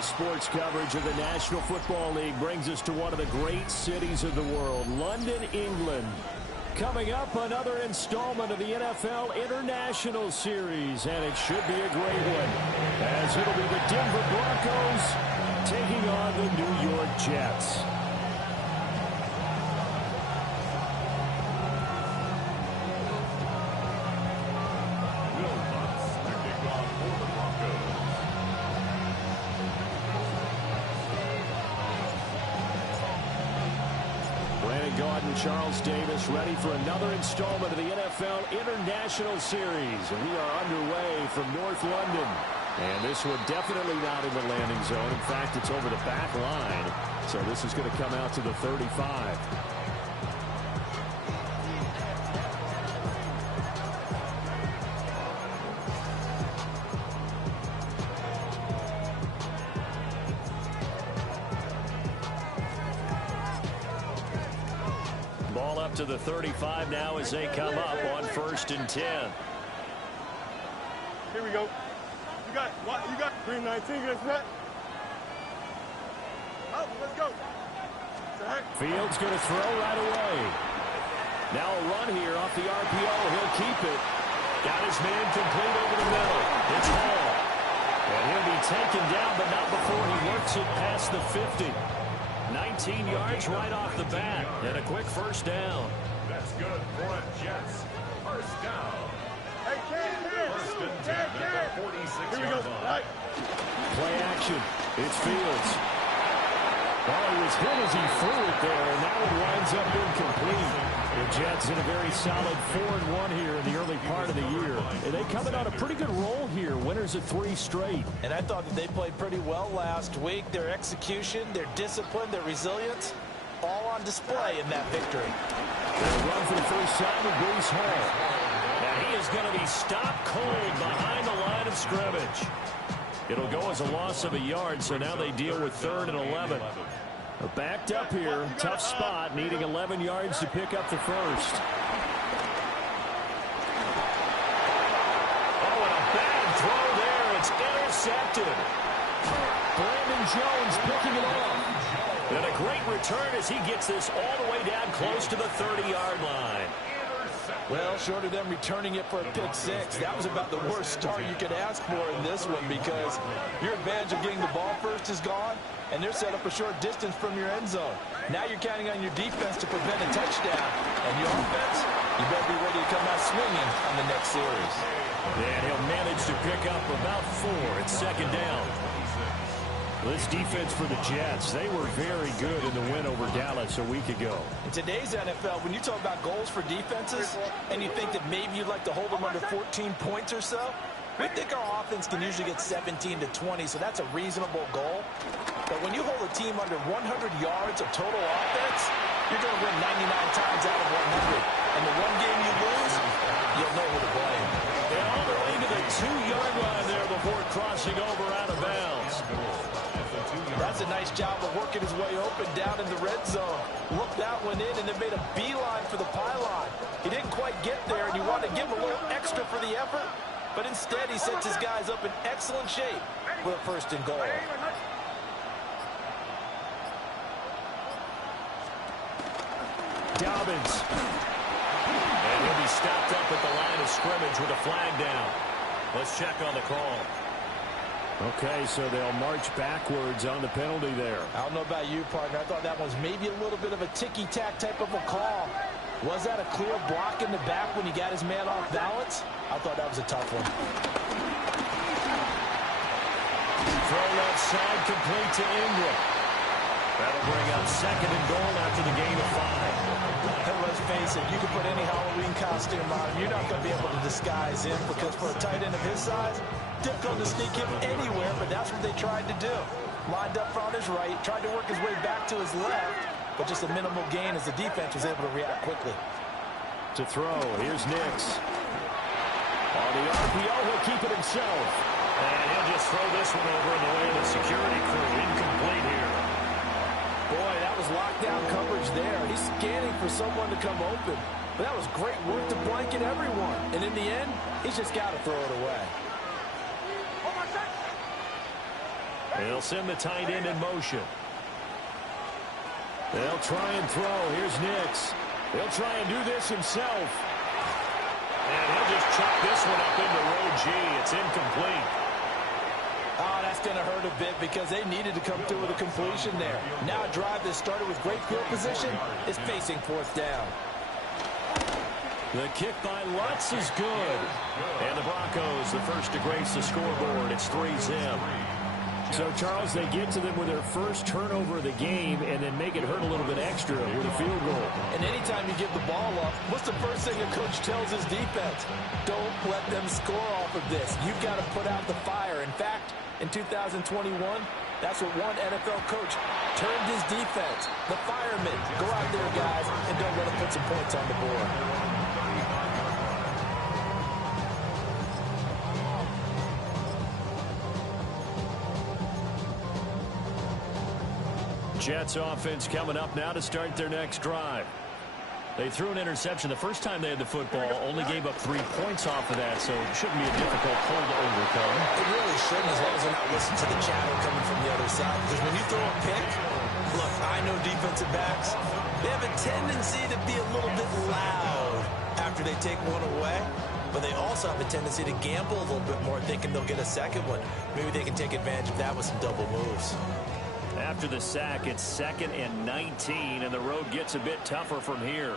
Today's sports coverage of the National Football League brings us to one of the great cities of the world, London, England. Coming up, another installment of the NFL International Series, and it should be a great one, as it'll be the Denver Broncos taking on the New York Jets. Charles Davis ready for another installment of the NFL International Series. And we are underway from North London. And this one definitely not in the landing zone. In fact, it's over the back line. So this is going to come out to the 35. To the 35 now as they come up on 1st and 10. Here we go. You got what? You got 319. Get set. Oh, let's go. Fields going to throw right away. Now a run here off the RPO. He'll keep it. Got his man complete over the middle. It's Hall. And he'll be taken down, but not before he works it past the 50. 19 yards right off the bat, and a quick first down. That's good for a Jets. First down. First and 10 at the 46-yard line. Play action. It's Fields. Well, he was hit as he threw it there, and that one winds up incomplete. The Jets in a very solid 4-1 here in the early part of the year. And they coming on a pretty good roll here. Winners of 3 straight. And I thought that they played pretty well last week. Their execution, their discipline, their resilience, all on display in that victory. They'll run for the first time with Breece Hall. And he is going to be stopped cold behind the line of scrimmage. It'll go as a loss of a yard, so now they deal with 3rd and 11. Backed up here, tough spot, needing 11 yards to pick up the first. Oh, and a bad throw there. It's intercepted. Brandon Jones picking it off. And a great return as he gets this all the way down close to the 30-yard line. Well, short of them returning it for a pick 6, that was about the worst start you could ask for in this one, because your advantage of getting the ball first is gone, and they're set up a short distance from your end zone. Now you're counting on your defense to prevent a touchdown, and your offense, you better be ready to come out swinging on the next series. And he'll manage to pick up about 4 at 2nd down. This defense for the Jets, they were very good in the win over Dallas a week ago. In today's NFL, when you talk about goals for defenses, and you think that maybe you'd like to hold them under 14 points or so, we think our offense can usually get 17 to 20, so that's a reasonable goal. But when you hold a team under 100 yards of total offense, you're going to win 99 times out of 100. And the one game you lose, you'll know who to blame. And all the way to the 2-yard line there before crossing over out of bounds. That's a nice job of working his way open down in the red zone. Looked that one in and then made a beeline for the pylon. He didn't quite get there, and you wanted to give him a little extra for the effort, but instead he sets his guys up in excellent shape for a 1st and goal. Dobbins. And he'll be stopped up at the line of scrimmage with a flag down. Let's check on the call. Okay, so they'll march backwards on the penalty there. I don't know about you, partner. I thought that was maybe a little bit of a ticky-tack type of a call. Was that a clear block in the back when he got his man off balance? I thought that was a tough one. Throw left side complete to Ingram. That'll bring up 2nd and goal after the gain of 5. And let's face it, you can put any Halloween costume on him. You're not going to be able to disguise him, because for a tight end of his size, difficult to sneak him anywhere, but that's what they tried to do. Lined up on his right, tried to work his way back to his left, but just a minimal gain as the defense was able to react quickly. To throw, here's Nix. On the RPO, he'll keep it himself. And he'll just throw this one over in the way of the security crew. Incomplete here. Boy, that was lockdown coverage there. He's scanning for someone to come open. But that was great work to blanket everyone. And in the end, he's just got to throw it away. They'll send the tight end in motion. They'll try and throw. Here's Nix. He'll try and do this himself. And he'll just chuck this one up into row G. It's incomplete. Oh, that's going to hurt a bit because they needed to come through with a completion there. Now a drive that started with great field position is facing fourth down. The kick by Lutz is good. And the Broncos, the first to grace the scoreboard. It's 3-0. So, Charles, they get to them with their first turnover of the game and then make it hurt a little bit extra with a field goal. And anytime you give the ball up, what's the first thing a coach tells his defense? Don't let them score off of this. You've got to put out the fire. In fact, in 2021, that's what one NFL coach termed his defense. The firemen. Go out there, guys, and don't let them put some points on the board. Jets offense coming up now to start their next drive. They threw an interception the first time they had the football, only gave up 3 points off of that, so it shouldn't be a difficult hole to overcome. It really shouldn't, as long as they're not listening to the chatter coming from the other side. Because when you throw a pick, look, I know defensive backs, they have a tendency to be a little bit loud after they take one away. But they also have a tendency to gamble a little bit more, thinking they'll get a second one. Maybe they can take advantage of that with some double moves. After the sack, it's 2nd and 19, and the road gets a bit tougher from here.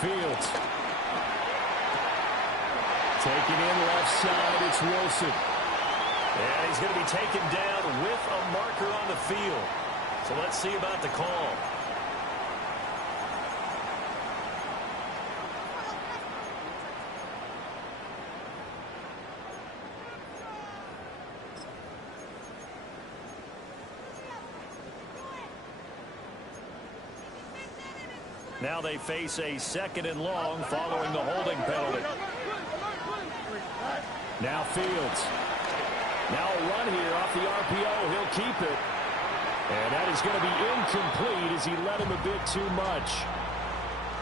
Fields. Taking in left side, it's Wilson. And he's going to be taken down with a marker on the field. So let's see about the call. Now they face a 2nd and long following the holding penalty. Now Fields. Now a run here off the RPO. He'll keep it. And that is going to be incomplete as he led him a bit too much.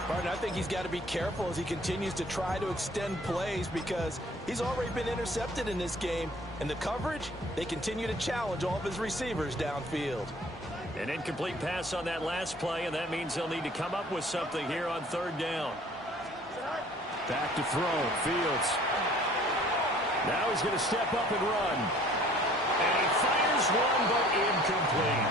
Martin, I think he's got to be careful as he continues to try to extend plays because he's already been intercepted in this game. And the coverage, they continue to challenge all of his receivers downfield. An incomplete pass on that last play, and that means they'll need to come up with something here on 3rd down. Back to throw. Fields. Now he's going to step up and run. And he fires one, but incomplete.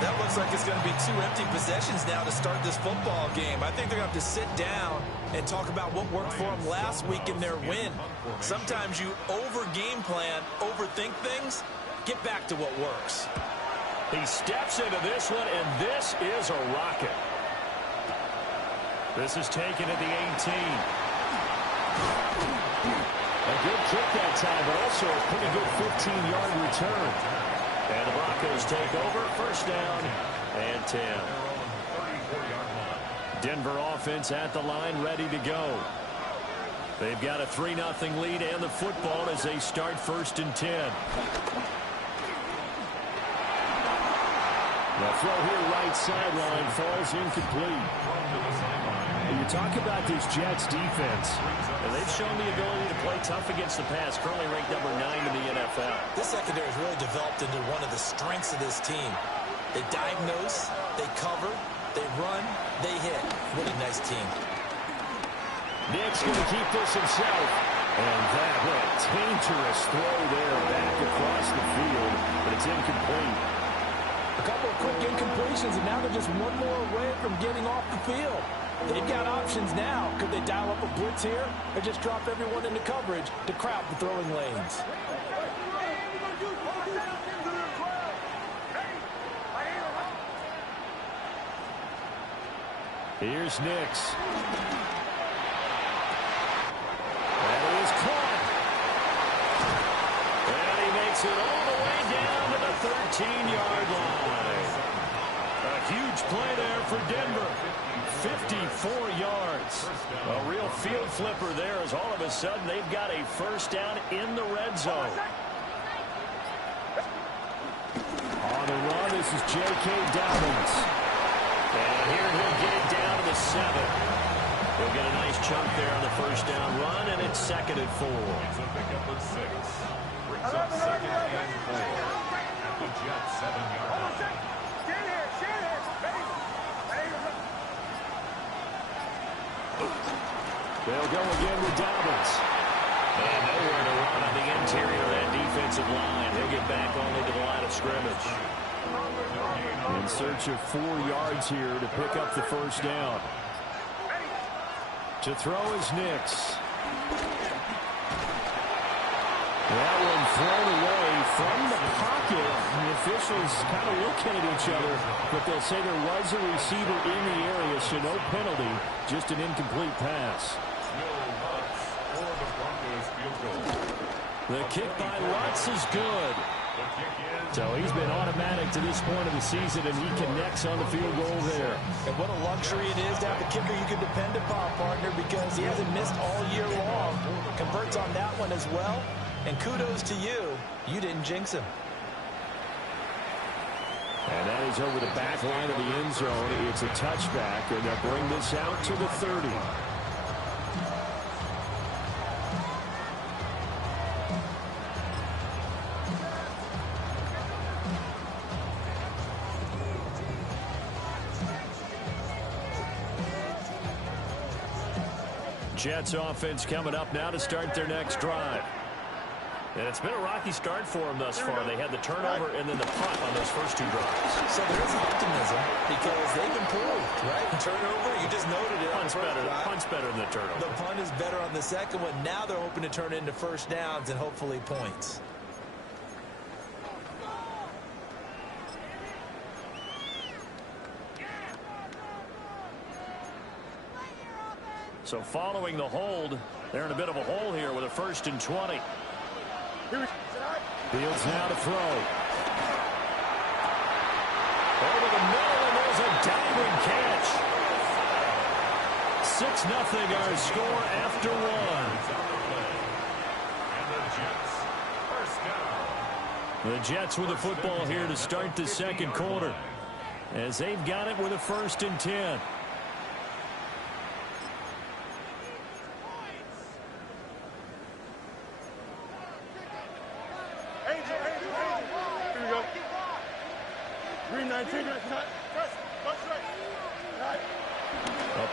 That looks like it's going to be 2 empty possessions now to start this football game. I think they're going to have to sit down and talk about what worked for them last week in their win. Sometimes you over-game plan, overthink things. Get back to what works. He steps into this one, and this is a rocket. This is taken at the 18. A good kick that time, but also a pretty good 15-yard return. And the Broncos take over, 1st down and 10. Denver offense at the line, ready to go. They've got a 3-0 lead and the football as they start 1st and 10. The throw here right sideline falls incomplete. You talk about this Jets defense, and they've shown the ability to play tough against the pass, currently ranked number 9 in the NFL. This secondary has really developed into one of the strengths of this team. They diagnose, they cover, they run, they hit. What a nice team. Nick's going to keep this himself. And that, what a dangerous throw there back across the field, but it's incomplete. A couple of quick incompletions, and now they're just one more away from getting off the field. They've got options now. Could they dial up a blitz here or just drop everyone into coverage to crowd the throwing lanes? Here's Nix. That is caught. And he makes it all the way down to the 13-yard line. A huge play there for Denver. 54 yards. A real field flipper there as all of a sudden they've got a 1st down in the red zone. On the run, this is J.K. Dobbins. And here he'll get it down to the 7. He'll get a nice chunk there on the 1st down run, and it's 2nd and 4. Brings up 2nd and 4. At the Jets' 7-yard line. They'll go again with Dobbins. And nowhere to run on the interior of that defensive line. He'll get back only to the line of scrimmage. In search of 4 yards here to pick up the first down. To throw is Nix. That one thrown away from the pocket. The officials kind of looking at each other, but they'll say there was a receiver in the area, so no penalty, just an incomplete pass. The kick by Lutz is good. So he's been automatic to this point of the season, and he connects on the field goal there. And what a luxury it is to have a kicker you can depend upon, partner, because he hasn't missed all year long. Converts on that one as well. And kudos to you. You didn't jinx him. And that is over the back line of the end zone. It's a touchback, and they'll bring this out to the 30. Jets offense coming up now to start their next drive. And it's been a rocky start for them thus far. They had the turnover and then the punt on those first 2 drives. So there is optimism because they've improved, right? Turnover, you just noted it. Punt's better than the turnover. The punt is better on the second one. Now they're hoping to turn it into first downs and hopefully points. So following the hold, they're in a bit of a hole here with a 1st and 20. Fields now to throw. Over the middle, and there's a diving catch. 6-0 our score after 1. The Jets with the football here to start the second quarter, as they've got it with a 1st and 10. A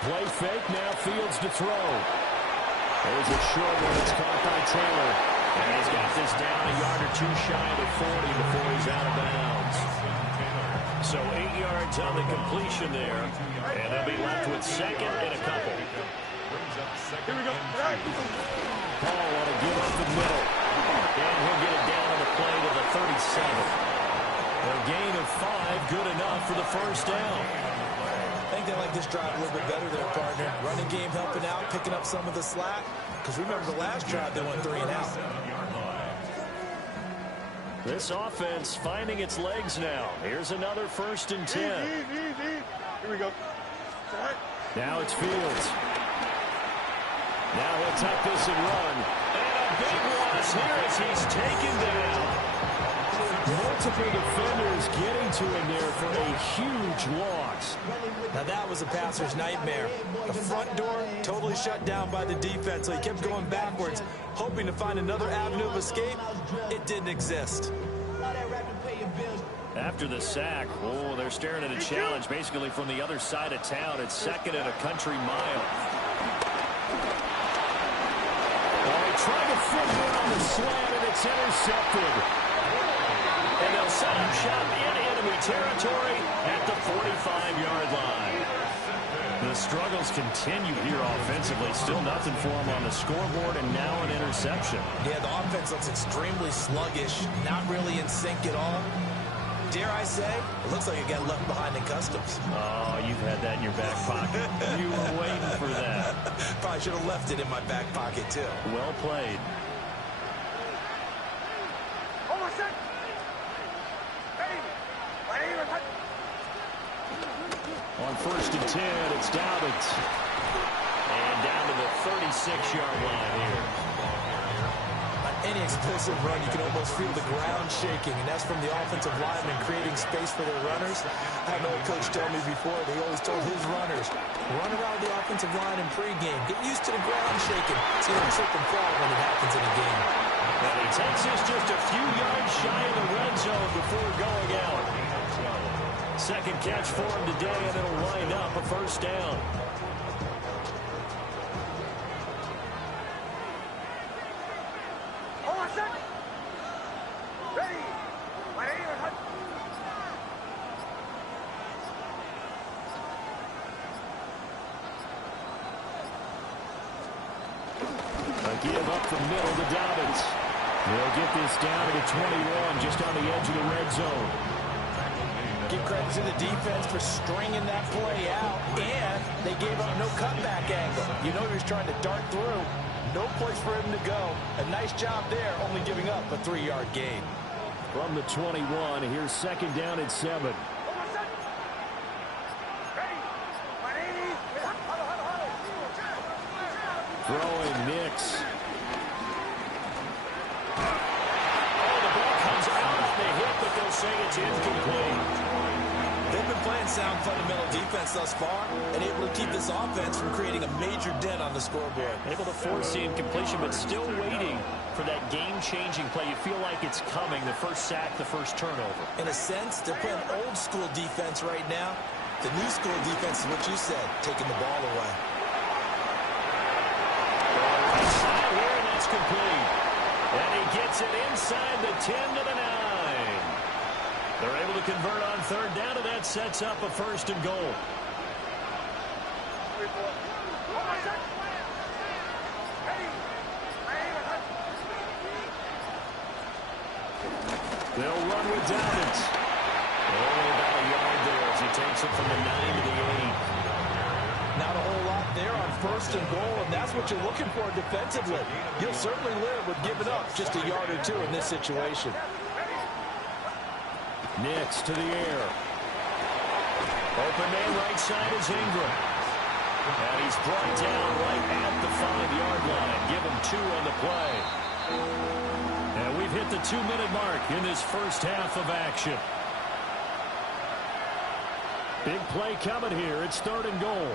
play fake, now Fields to throw. There's a short one. It's caught by Taylor. And he's got this down a yard or 2 shy of the 40 before he's out of bounds. So 8 yards on the completion there. And they'll be left with 2nd and a couple. Here we go. Paul want to give up the middle. And he'll get it down on the play to the 37. A gain of 5, good enough for the first down. I think they like this drive a little bit better there, partner. Running game helping out, picking up some of the slack. Because remember the last drive, they went 3 and out. This offense finding its legs now. Here's another 1st and 10. Here we go. Now it's Fields. Now he'll tuck this and run. And a big loss here as he's taken down. Multiple defenders getting to him there for a huge loss. Now that was a passer's nightmare. The front door totally shut down by the defense, so he kept going backwards, hoping to find another avenue of escape. It didn't exist. After the sack, oh, they're staring at a challenge basically from the other side of town. It's 2nd and a country mile. Trying to fit one on the slant, and it's intercepted. And they'll set up shop in enemy territory at the 45-yard line. The struggles continue here offensively. Still nothing for them on the scoreboard, and now an interception. Yeah, the offense looks extremely sluggish, not really in sync at all. Dare I say, it looks like it got left behind in customs. Oh, you've had that in your back pocket. You were waiting for that. Probably should have left it in my back pocket, too. Well played. On 1st and 10, it's Dobbins. And down to the 36-yard line here. On any explosive run, you can almost feel the ground shaking, and that's from the offensive linemen creating space for their runners. I had an old coach tell me before, they always told his runners, run around the offensive line in pregame. Get used to the ground shaking so you don't trip and fall when it happens in a game. And he takes this just a few yards shy of the red zone before going out. Second catch for him today, and it'll wind up a first down. A give up the middle to Dobbins. They'll get this down to the 21, just on the edge of the red zone. Give credit to the defense for stringing that play out, and they gave up no cutback angle. You know he was trying to dart through. No place for him to go. A nice job there, only giving up a 3-yard gain. From the 21, here's second down and 7. Throwing Nix. Oh, the ball comes out on the hit, but they'll say it's incomplete. They've been playing sound fundamental defense thus far and able to keep this offense from creating a major dent on the scoreboard. Able to force the incompletion, but still waiting for that game-changing play. You feel like it's coming, the first sack, the first turnover. In a sense, they're playing old-school defense right now. The new school defense is what you said, taking the ball away. Right side here, and that's complete. And he gets it inside the 10 to the 9. They're able to convert on third down, and that sets up a first and goal. They'll run with Dobbins. Only about a yard there as he takes it from the 9 to the 8. Not a whole lot there on first and goal, and that's what you're looking for defensively. You'll certainly live with giving up just a yard or two in this situation. Nix to the air. Open man right side is Ingram. And he's brought down right at the 5-yard line. Give him 2 on the play. And we've hit the 2-minute mark in this first half of action. Big play coming here. It's third and goal.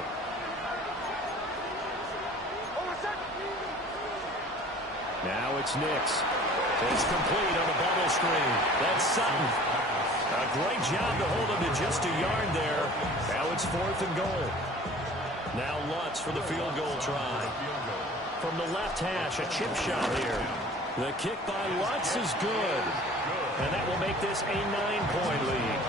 Now it's Nix. It's complete on the bubble screen. That's Sutton. A great job to hold him to just a yard there. Now it's fourth and goal. Now Lutz for the field goal try. From the left hash, a chip shot here. The kick by Lutz is good. And that will make this a 9-point lead.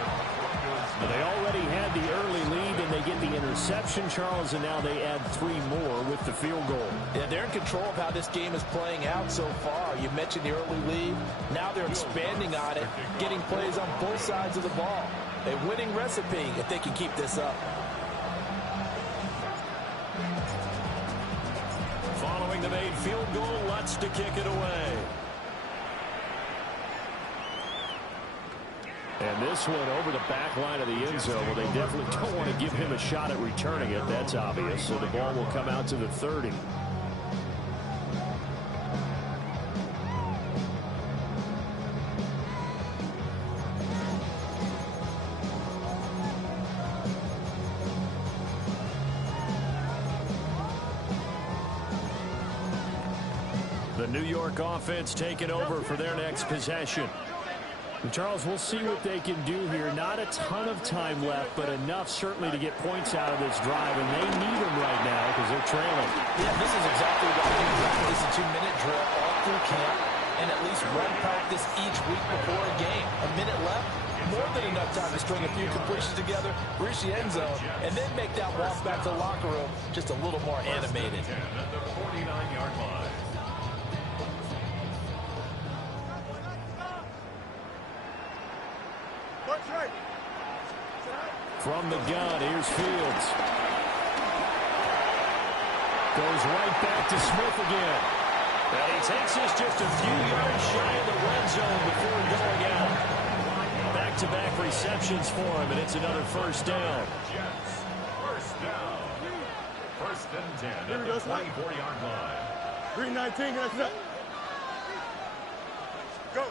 They already had the early lead, and they get the interception, Charles, and now they add 3 more with the field goal. Yeah, they're in control of how this game is playing out so far. You mentioned the early lead. Now they're expanding on it, getting plays on both sides of the ball. A winning recipe if they can keep this up. Following the made field goal, Lutz to kick it away. And this one over the back line of the end zone. Well, they definitely don't want to give him a shot at returning it. That's obvious. So the ball will come out to the 30. The New York offense taking over for their next possession. And Charles, we'll see what they can do here. Not a ton of time left, but enough certainly to get points out of this drive, and they need them right now because they're trailing. Yeah, this is exactly why you practice a 2-minute drill all through camp and at least one practice each week before a game. A minute left, more than enough time to string a few completions together, reach the end zone, and then make that walk back to the locker room just a little more animated. At the 49-yard line. From the gun, here's Fields. Goes right back to Smith again. And he takes this just a few yards shy of the red zone before going out. Back-to-back receptions for him, and it's another first down. Jets, first down. First and 10 at the 24-yard line. 319, go.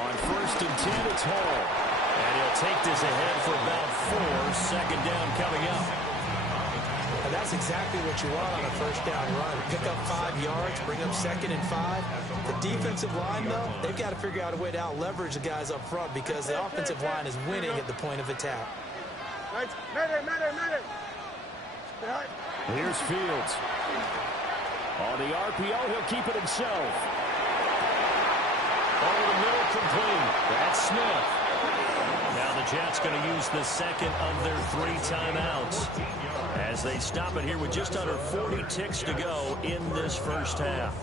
On first and 10, it's Hall. And he'll take this ahead for about 4. Second down coming up. And that's exactly what you want on a first down run. Pick up 5 yards, bring up 2nd and 5. The defensive line, though, they've got to figure out a way to out-leverage the guys up front because the offensive line is winning at the point of attack. Here's Fields. On the RPO, he'll keep it himself. Over the middle, complete. That's Smith. Now the Jets going to use the second of their 3 timeouts as they stop it here with just under 40 ticks to go in this first half.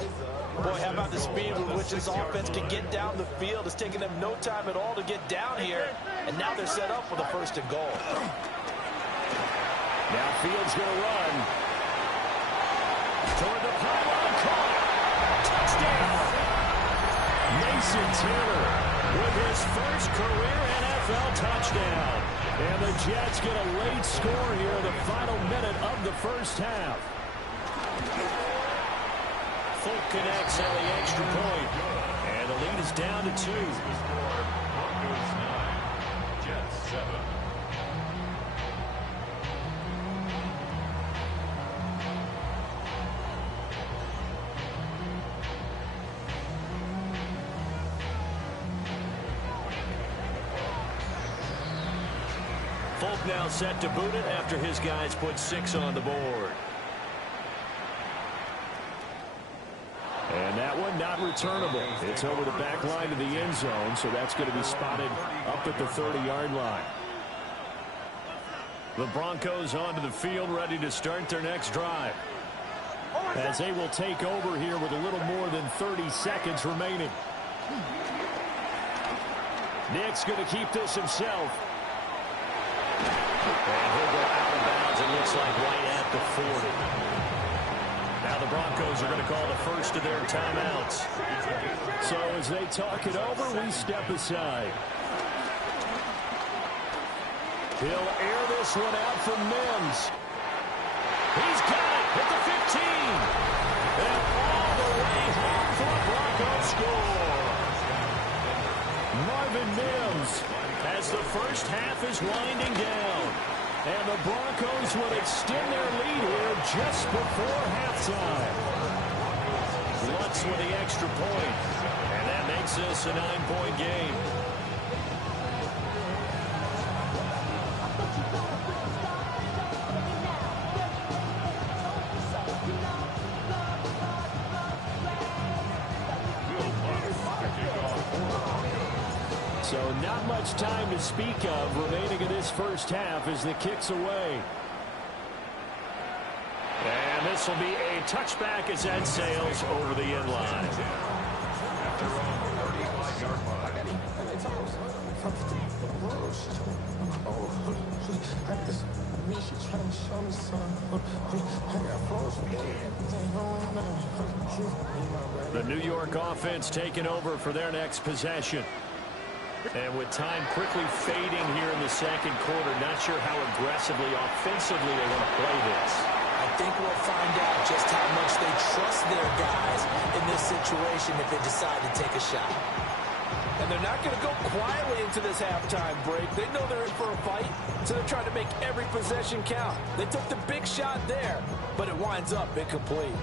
Boy, how about the speed with which this offense can get down the field? It's taking them no time at all to get down here, and now they're set up for the 1st and goal. Now Fields going to run. Toward the pylon, caught. Touchdown. Mason Taylor with his first career NFL touchdown. And the Jets get a late score here in the final minute of the first half. Folk connects on the extra point. And the lead is down to 2. Broncos 9, Jets 7. Folk now set to boot it after his guys put 6 on the board. And that one not returnable. It's over the back line of the end zone, so that's going to be spotted up at the 30-yard line. The Broncos onto the field, ready to start their next drive. As they will take over here with a little more than 30 seconds remaining. Nick's going to keep this himself. And he'll go out of bounds, it looks like right at the 40. Now the Broncos are going to call the first of their timeouts. So as they talk it over, we step aside. He'll air this one out for Mims. He's got it at the 15. And all the way home for a Broncos score. Marvin Mims as the first half is winding down. And the Broncos will extend their lead here just before halftime. Lutz with the extra point. And that makes this a 9-point game. So not much time to speak of remaining in this first half as the kick's away. And this will be a touchback as that sails over the end line. After on the 35-yard line. The New York offense taking over for their next possession. And with time quickly fading here in the second quarter, not sure how aggressively, offensively they want to play this. I think we'll find out just how much they trust their guys in this situation if they decide to take a shot. And they're not going to go quietly into this halftime break. They know they're in for a fight, so they're trying to make every possession count. They took the big shot there, but it winds up incomplete.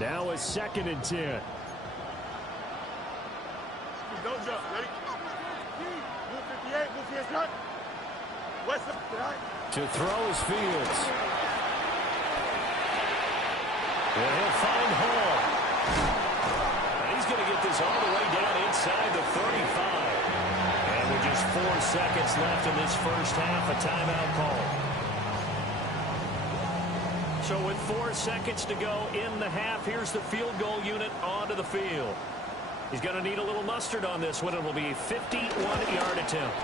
Now a 2nd and 10. Don't jump. Ready? Move 58. Move his cut. West up. To throw is Fields. And he'll find Hall. And he's going to get this all the way down inside the 35. And with just 4 seconds left in this first half, a timeout call. So with 4 seconds to go in the half, here's the field goal unit onto the field. He's going to need a little mustard on this one. It will be a 51-yard attempt.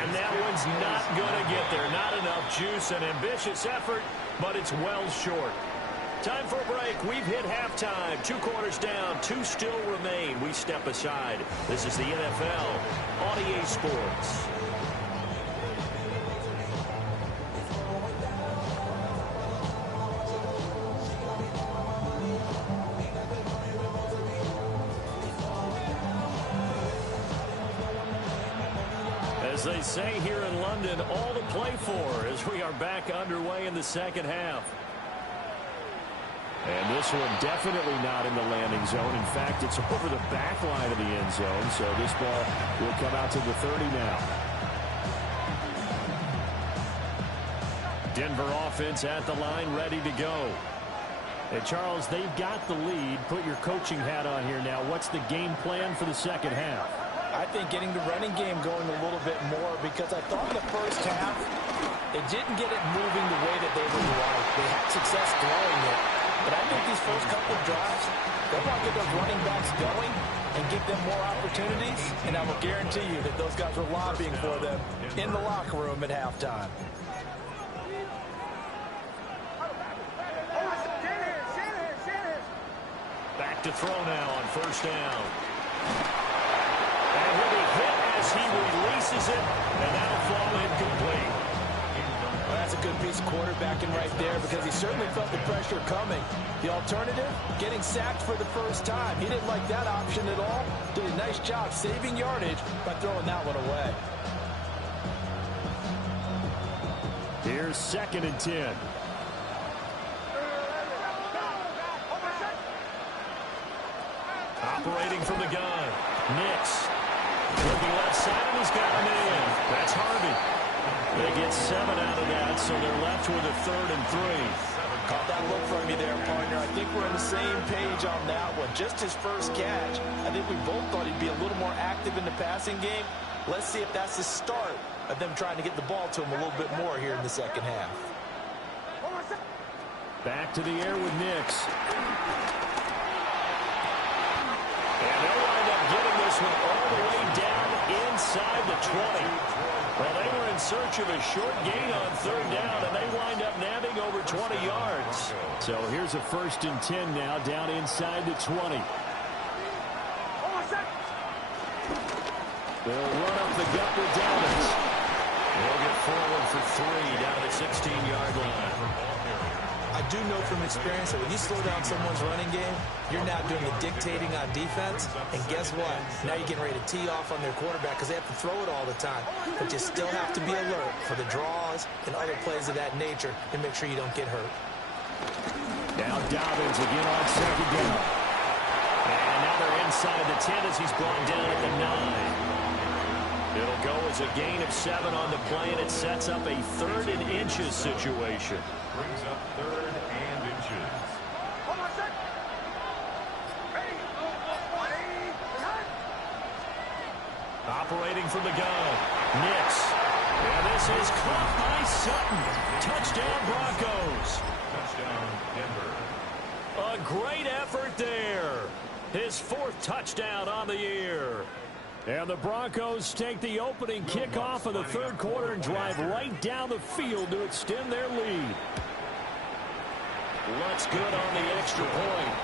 And that one's not going to get there. Not enough juice. An ambitious effort, but it's well short. Time for a break. We've hit halftime. 2 quarters down. 2 still remain. We step aside. This is the NFL on EA Sports. As they say here in London, all to play for as we are back underway in the second half. And this one definitely not in the landing zone. In fact, it's over the back line of the end zone. So this ball will come out to the 30 now. Denver offense at the line, ready to go. Hey, Charles, they've got the lead. Put your coaching hat on here now. What's the game plan for the second half? I think getting the running game going a little bit more, because I thought in the first half they didn't get it moving the way that they would like. They had success throwing it. But I think these first couple of drives, they want to get those running backs going and give them more opportunities. And I will guarantee you that those guys were lobbying for them in the locker room at halftime. Back to throw now on first down. And he'll be hit as he releases it, and that'll fall incomplete. Well, that's a good piece of quarterbacking right there, because he certainly felt the pressure coming. The alternative, getting sacked for the first time. He didn't like that option at all. Did a nice job saving yardage by throwing that one away. Here's 2nd and 10. Operating from the gun. Nix. Looking left side, and he's got a man. That's Harvey. They get 7 out of that, so they're left with a 3rd and 3. Caught that look from you there, partner. I think we're on the same page on that one. Just his first catch. I think we both thought he'd be a little more active in the passing game. Let's see if that's the start of them trying to get the ball to him a little bit more here in the second half. Back to the air with Nix. And they'll wind up getting this one all the way down inside the 20. Well, they were in search of a short gain on 3rd down, and they wind up nabbing over 20 yards. So here's a 1st and 10 now, down inside the 20. They'll run up the gut with Dallas. They'll get forward for 3 down at the 16-yard line. I do know from experience that when you slow down someone's running game, you're now doing the dictating on defense. And guess what? Now you're getting ready to tee off on their quarterback because they have to throw it all the time. But you still have to be alert for the draws and other plays of that nature to make sure you don't get hurt. Now Dobbins again on 2nd down. And now they're inside the 10 as he's brought down at the 9. It'll go as a gain of 7 on the play, and it sets up a 3rd and inches situation. Brings up 3rd and inches. Operating from the gun. Nix. And this is caught by Sutton. Touchdown Broncos. Touchdown Denver. A great effort there. His 4th touchdown on the year. And the Broncos take the opening kickoff of the 3rd quarter and drive right down the field to extend their lead. Looks good on the extra point.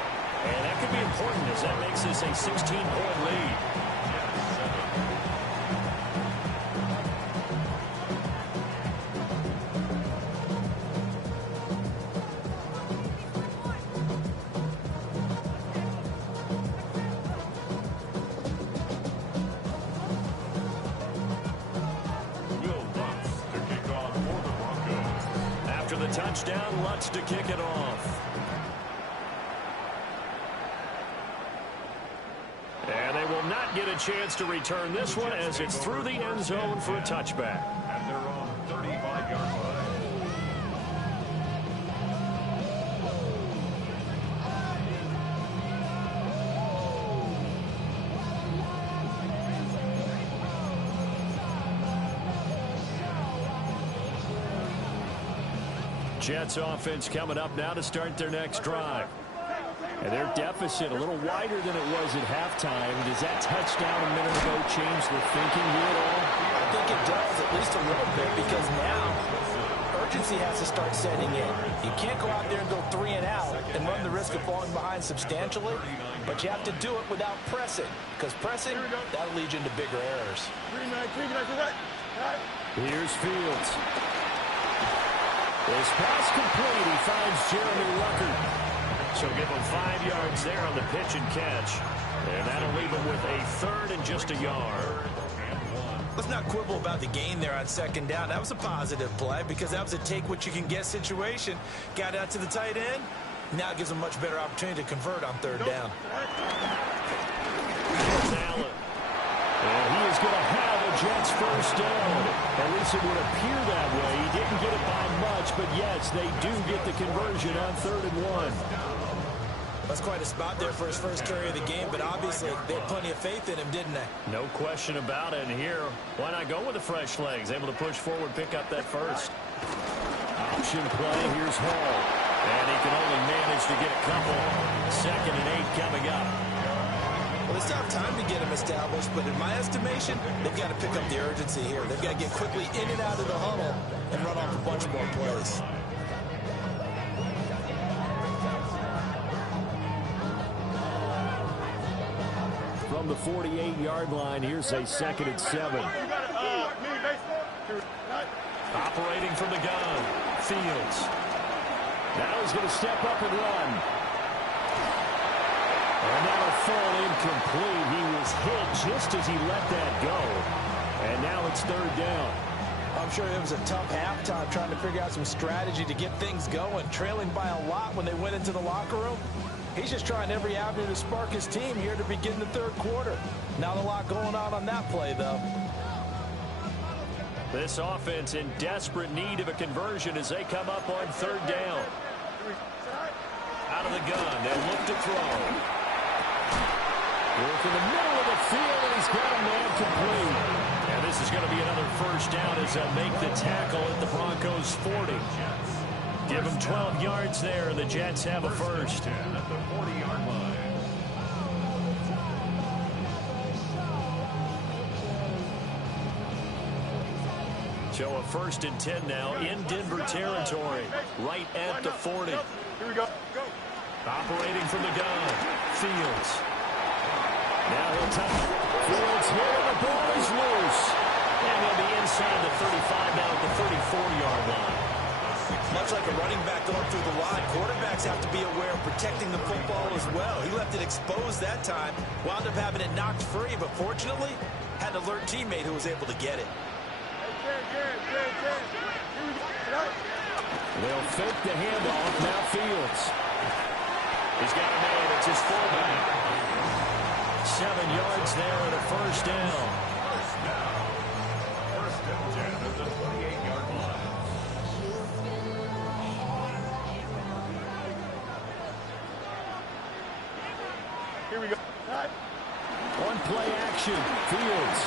And that could be important as that makes this a 16-point lead. Touchdown, Lutz to kick it off. And they will not get a chance to return this one as it's through the end zone for a touchback. At their own 35-yard line. Jets offense coming up now to start their next drive. And their deficit a little wider than it was at halftime. Does that touchdown a minute ago change the thinking here at all? I think it does, at least a little bit, because now urgency has to start setting in. You can't go out there and go 3 and out and run the risk of falling behind substantially, but you have to do it without pressing, because pressing, that'll lead you into bigger errors. Here's Fields. This pass complete. He finds Jeremy Ruckert. So give him 5 yards there on the pitch and catch. And that'll leave him with a 3rd and just a yard. And 1. Let's not quibble about the gain there on second down. That was a positive play because that was a take-what-you-can-get situation. Got out to the tight end. Now it gives them a much better opportunity to convert on third down. Allen. And he is going to have a Jets first down. At least it would appear that way. He didn't get it by much, but yes, they do get the conversion on 3rd and 1. That's quite a spot there for his first carry of the game, but obviously they had plenty of faith in him, didn't they? No question about it. And here, why not go with the fresh legs? Able to push forward, pick up that first. Option play. Here's Hall. And he can only manage to get a couple. 2nd and 8 coming up. Well, they still have time to get him established, but in my estimation, they've got to pick up the urgency here. They've got to get quickly in and out of the huddle and run off a bunch more plays. From the 48-yard line, here's a 2nd and 7. Operating from the gun, Fields. Now he's going to step up and run. And that'll fall incomplete. He was hit just as he let that go. And now it's 3rd down. I'm sure it was a tough halftime trying to figure out some strategy to get things going, trailing by a lot when they went into the locker room. He's just trying every avenue to spark his team here to begin the 3rd quarter. Not a lot going on that play, though. This offense in desperate need of a conversion as they come up on 3rd down. Out of the gun, they look to throw. Work in the middle of the field, and he's got a man complete. And this is going to be another first down as they'll make the tackle at the Broncos' 40. Give them 12 yards there, and the Jets have a first. At the 40-yard line. So a 1st and 10 now in Denver territory, right at the 40. Here we go. Operating from the gun, Fields. Now he'll touch. Fields here, and the ball is loose. And he'll be inside the 35 now at the 34-yard line. Much like a running back going through the line, quarterbacks have to be aware of protecting the football as well. He left it exposed that time, wound up having it knocked free, but fortunately had an alert teammate who was able to get it. They'll fake the handoff. Now Fields. He's got a man. It's his fullback. 7 yards there and a first down. First and 10 at the 28-yard line. Here we go. One play action. Fields.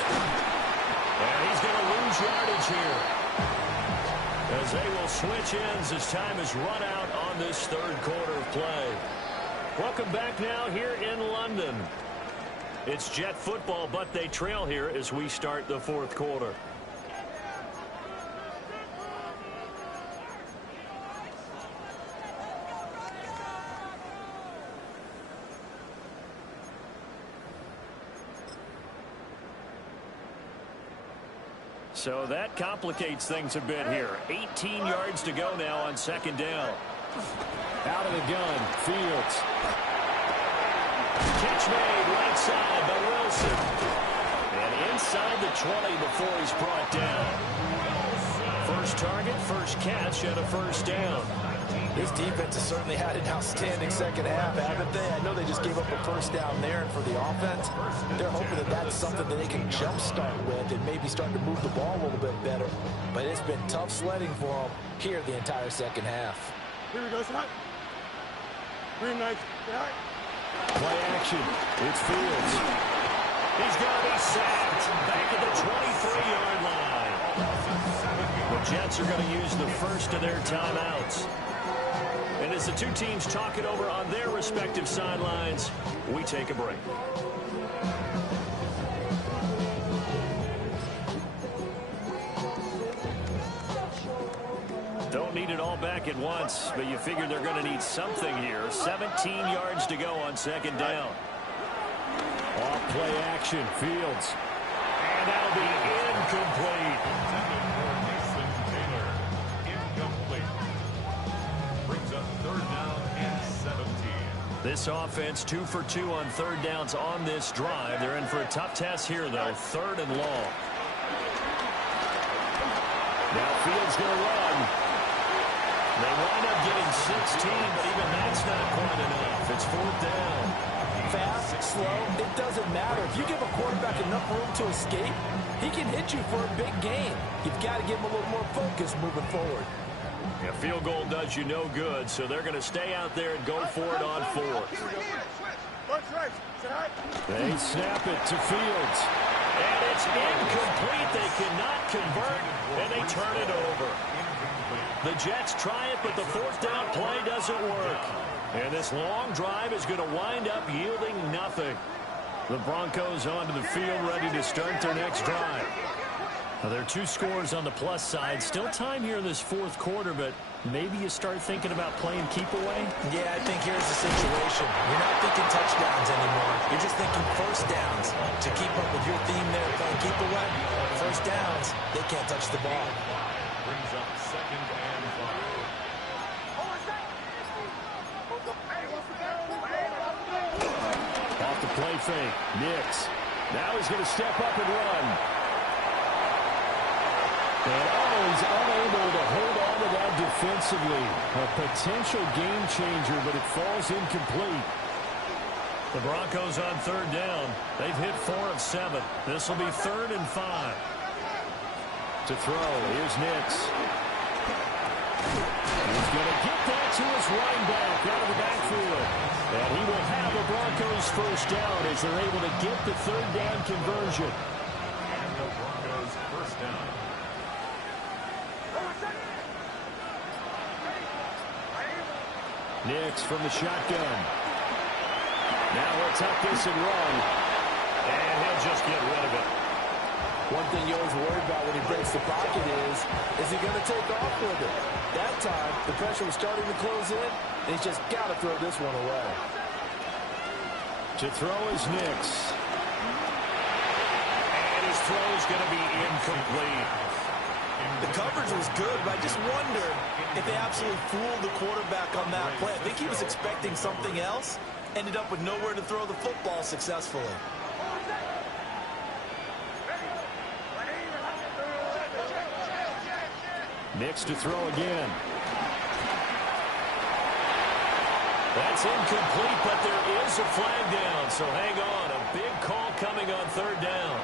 And he's going to lose yardage here. As they will switch ends as time is run out on this 3rd quarter of play. Welcome back now here in London. It's Jet football, but they trail here as we start the 4th quarter. So that complicates things a bit here. 18 yards to go now on 2nd down. Out of the gun, Fields. Catch made right side by Wilson. And inside the 20 before he's brought down. First target, first catch, and a first down. This defense has certainly had an outstanding second half, haven't they? I know they just gave up a first down there, and for the offense, they're hoping that that's something that they can jumpstart with and maybe start to move the ball a little bit better. But it's been tough sledding for them here the entire second half. Here we go, son. Green knife. Play action. It's Fields. He's going to be sacked back at the 23-yard line. The Jets are going to use the first of their timeouts. And as the two teams talk it over on their respective sidelines, we take a break. Don't need it all back at once, but you figure they're going to need something here. 17 yards to go on 2nd down. Off play action, Fields. And that'll be incomplete. Incomplete. Brings up 3rd down and 17. This offense 2 for 2 on 3rd downs on this drive. They're in for a tough test here, though. 3rd and long. Now Fields going to run. They wind up getting 16, but even that's not quite enough. It's 4th down. Fast, slow, it doesn't matter. If you give a quarterback enough room to escape, he can hit you for a big gain. You've got to give him a little more focus moving forward. A field goal does you no good, so they're going to stay out there and go for it on 4th. They snap it to Fields. And it's incomplete. They cannot convert, and they turn it over. The Jets try it, but the 4th down play doesn't work. And this long drive is going to wind up yielding nothing. The Broncos onto the field ready to start their next drive. Now, there are 2 scores on the plus side. Still time here in this 4th quarter, but maybe you start thinking about playing keep away? Yeah, I think here's the situation. You're not thinking touchdowns anymore. You're just thinking first downs. To keep up with your theme there, playing keep away, first downs, they can't touch the ball. Brings up 2nd and 5. Off the play fake, Nix. Now he's going to step up and run. And he's unable to hold on to that defensively. A potential game changer, but it falls incomplete. The Broncos on 3rd down. They've hit 4 of 7. This will be 3rd and 5. To throw, here's Nix. He's going to get that to his running back out of the backfield. And he will have a Broncos first down as they're able to get the 3rd down conversion. And the Broncos first down. Nix from the shotgun. Now he'll tuck this and run. And he'll just get rid of it. One thing you always worry about when he breaks the pocket is he going to take off with it? That time, the pressure was starting to close in, and he's just got to throw this one away. To throw is Nix. And his throw is going to be incomplete. The coverage was good, but I just wonder if they absolutely fooled the quarterback on that play. I think he was expecting something else, ended up with nowhere to throw the football successfully. Nix to throw again. That's incomplete, but there is a flag down, so hang on. A big call coming on 3rd down.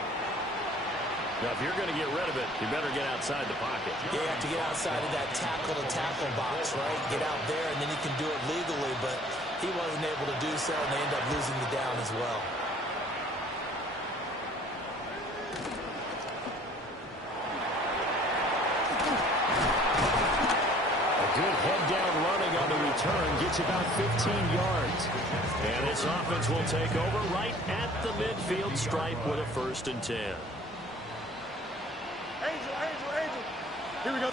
Now, if you're going to get rid of it, you better get outside the pocket. You have to get outside of that tackle-to-tackle box, right? Get out there, and then you can do it legally, but he wasn't able to do so, and they end up losing the down as well. Good head-down running on the return. Gets about 15 yards. And this offense will take over right at the midfield stripe with a 1st and 10. Angel. Here we go.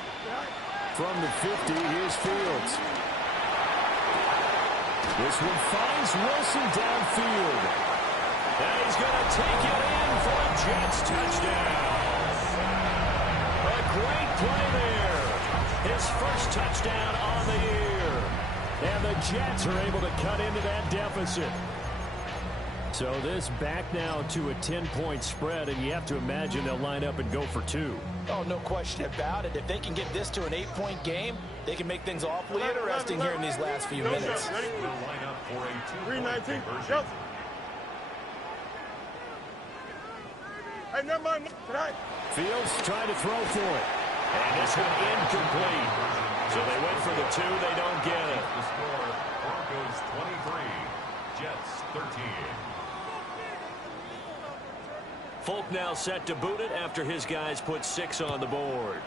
From the 50, here's Fields. This one finds Wilson downfield. And he's going to take it in for a Jets touchdown. A great play there. His first touchdown on the year. And the Jets are able to cut into that deficit. So this back now to a 10-point spread, and you have to imagine they'll line up and go for 2. Oh, no question about it. If they can get this to an 8-point game, they can make things awfully interesting here in these last few minutes. We'll line up for a 2-point 319. conversion. Hey, never mind. Fields trying to throw for it. And this one incomplete. So they went for the 2. They don't get it. The score, Broncos 23, Jets 13. Folk now set to boot it after his guys put 6 on the board.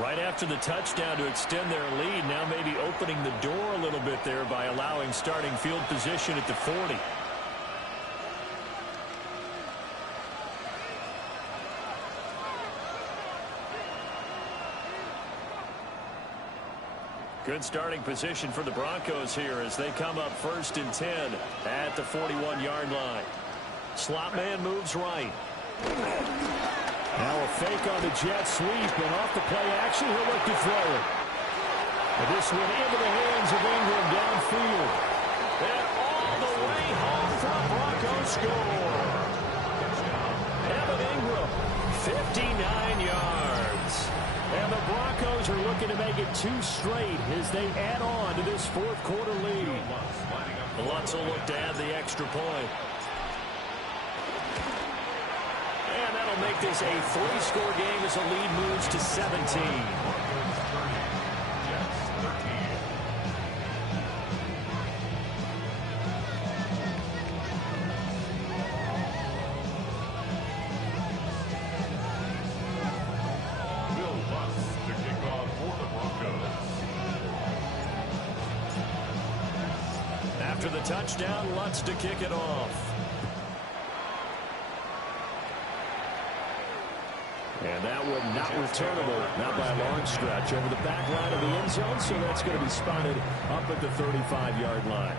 Right after the touchdown to extend their lead, now maybe opening the door a little bit there by allowing starting field position at the 40. Good starting position for the Broncos here as they come up 1st and 10 at the 41-yard line. Slot man moves right. Now a fake on the jet sweep, and off the play action, he'll look to throw it. And this one into the hands of Ingram downfield. And all the way home for a Broncos score. Evan Ingram, 59 yards. Broncos are looking to make it 2 straight as they add on to this fourth quarter lead. Lutz will look to add the extra point. And that'll make this a 3-score game as the lead moves to 17. After the touchdown, Lutz to kick it off. And that one not returnable, not by a long stretch, over the back line of the end zone, so that's going to be spotted up at the 35-yard line.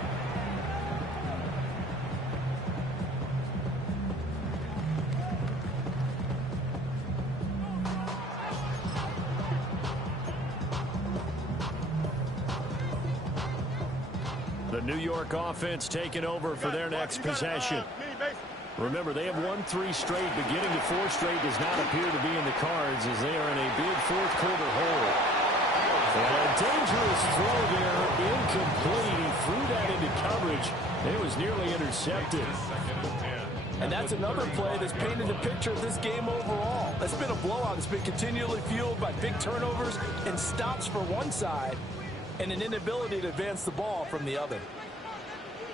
The New York offense taking over for their next possession. Remember, they have won 3 straight, but getting to 4 straight does not appear to be in the cards as they are in a big fourth quarter hole. And a dangerous throw there, incomplete. He threw that into coverage. It was nearly intercepted. And that's another play that's painted the picture of this game overall. It's been a blowout. It's been continually fueled by big turnovers and stops for one side and an inability to advance the ball from the other.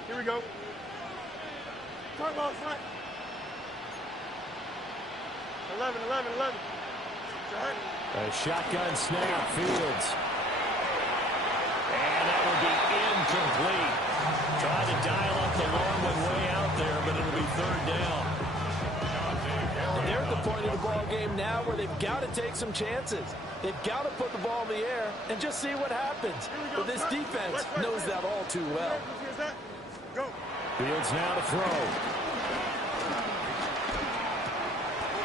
Here we go. Front ball, front. 11. A shotgun snap, Fields. And that will be incomplete. Trying to dial up the long one way out there, but it'll be 3rd down. And they're at the point of the ball game now where they've got to take some chances. They've got to put the ball in the air and just see what happens. But this defense knows that all too well. Go. Fields now to throw.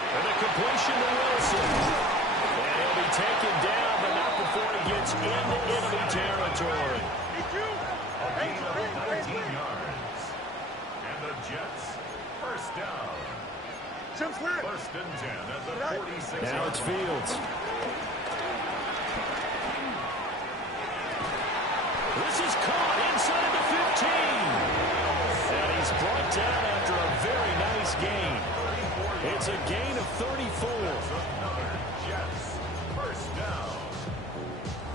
And a completion to Wilson. And he'll be taken down, but not before he gets into enemy territory. A gain of 19 yards. And the Jets, 1st down. 1st and 10 at the 46. Now it's Fields. This is caught inside the 15. And he's brought down after a very nice gain. It's a gain of 34. Jets, 1st down.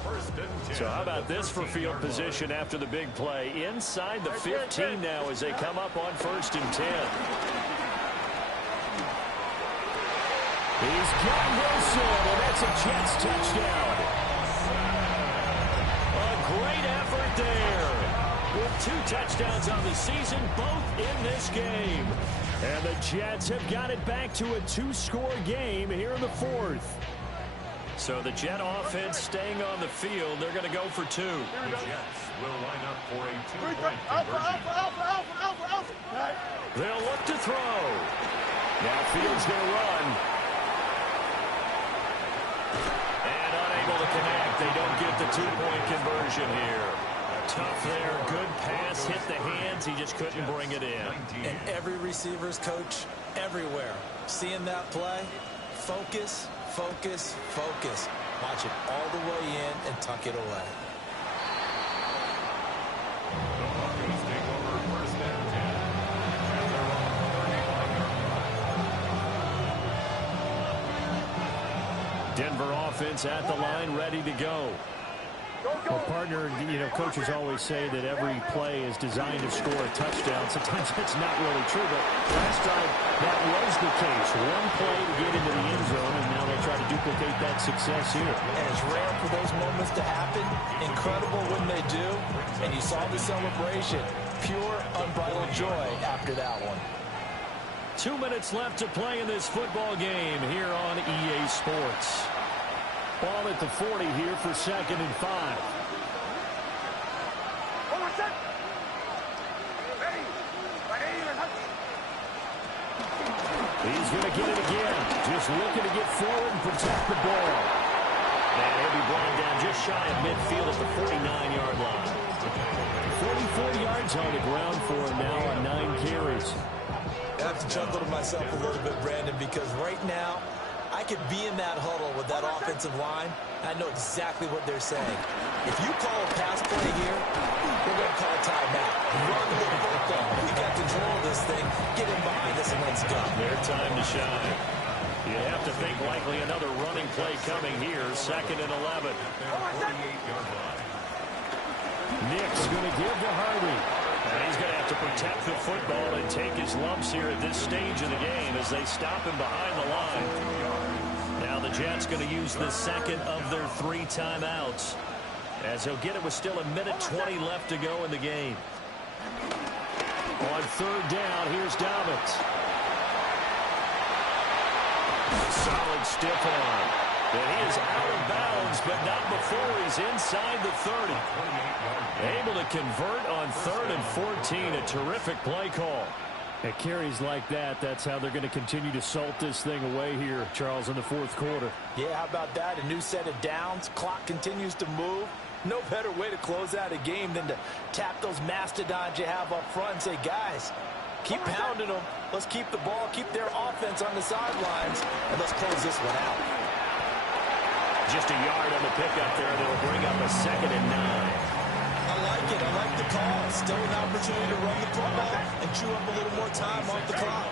1st and 10. So how about this for field position after the big play? Inside the 15 now as they come up on 1st and 10. He's got Wilson, and that's a Jets touchdown. A great effort there. With 2 touchdowns on the season, both in this game. And the Jets have got it back to a 2-score game here in the 4th. So the Jet offense staying on the field. They're going to go for 2. The Jets will line up for a 2-point conversion. Alpha. They'll look to throw. Now Fields going to run. And unable to connect. They don't get the 2-point conversion here. Tough there. Good pass. Hit the hands. He just couldn't bring it in. And every receiver's coach everywhere seeing that play. Focus. Watch it all the way in and tuck it away. The Broncos take over 1st and 10. Denver offense at the line, ready to go. Well, partner, coaches always say that every play is designed to score a touchdown. Sometimes that's not really true, but last time that was the case. One play to get into the end zone, and now they try to duplicate that success here. And it's rare for those moments to happen. Incredible when they do. And you saw the celebration. Pure, unbridled joy after that one. 2 minutes left to play in this football game here on EA Sports. Ball at the 40 here for 2nd and 5. He's going to get it again. Just looking to get forward and protect the ball. And he'll be brought down just shy of midfield at the 49-yard line. 44 yards on the ground for him now on 9 carries. I have to chuckle to myself a little bit, Brandon, because right now, I could be in that huddle with that offensive line. I know exactly what they're saying. If you call a pass play here, we're going to call a timeout. Run the football. We got control of this thing. Get in behind us and let's go. Their time to shine. You have to think likely another running play coming here. 2nd and 11. Nick's going to give to Harvey. And he's going to have to protect the football and take his lumps here at this stage of the game as they stop him behind the line. Now the Jets going to use the second of their 3 timeouts, as he'll get it with still 1:20 left to go in the game. On 3rd down, here's Dobbins. Solid stiff arm. And he is out of bounds, but not before he's inside the 30. Able to convert on 3rd and 14. A terrific play call. At carries like that, that's how they're going to continue to salt this thing away here, Charles, in the 4th quarter. Yeah, how about that? A new set of downs. Clock continues to move. No better way to close out a game than to tap those mastodons you have up front and say, guys, keep pounding them. Let's keep the ball, keep their offense on the sidelines, and let's close this one out. Just a yard on the pickup there that'll bring up a 2nd and 9. I like it. I like the call. Still an opportunity to run the football and chew up a little more time off the clock.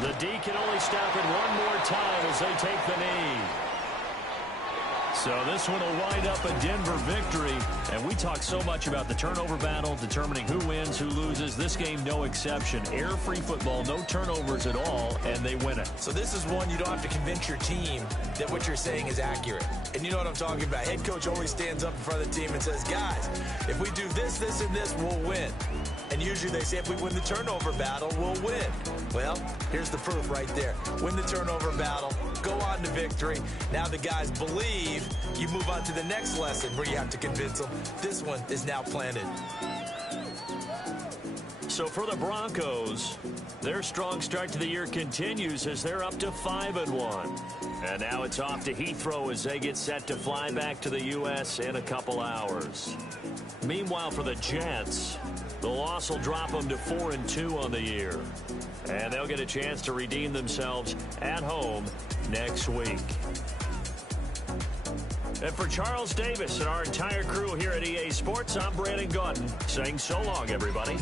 The D can only stop it one more time as they take the knee. So this one will wind up a Denver victory. And we talk so much about the turnover battle, determining who wins, who loses. This game, no exception. Air-free football, no turnovers at all, and they win it. So this is one you don't have to convince your team that what you're saying is accurate. And you know what I'm talking about. Head coach always stands up in front of the team and says, guys, if we do this, this, and this, we'll win. And usually they say if we win the turnover battle, we'll win. Well, here's the proof right there. Win the turnover battle, go on to victory. Now the guys believe. You move on to the next lesson where you have to convince them. This one is now planted. So for the Broncos, their strong start to the year continues as they're up to 5-1. And now it's off to Heathrow as they get set to fly back to the U.S. in a couple hours. Meanwhile, for the Jets, the loss will drop them to 4-2 on the year. And they'll get a chance to redeem themselves at home next week. And for Charles Davis and our entire crew here at EA Sports, I'm Brandon Gaudin saying so long, everybody.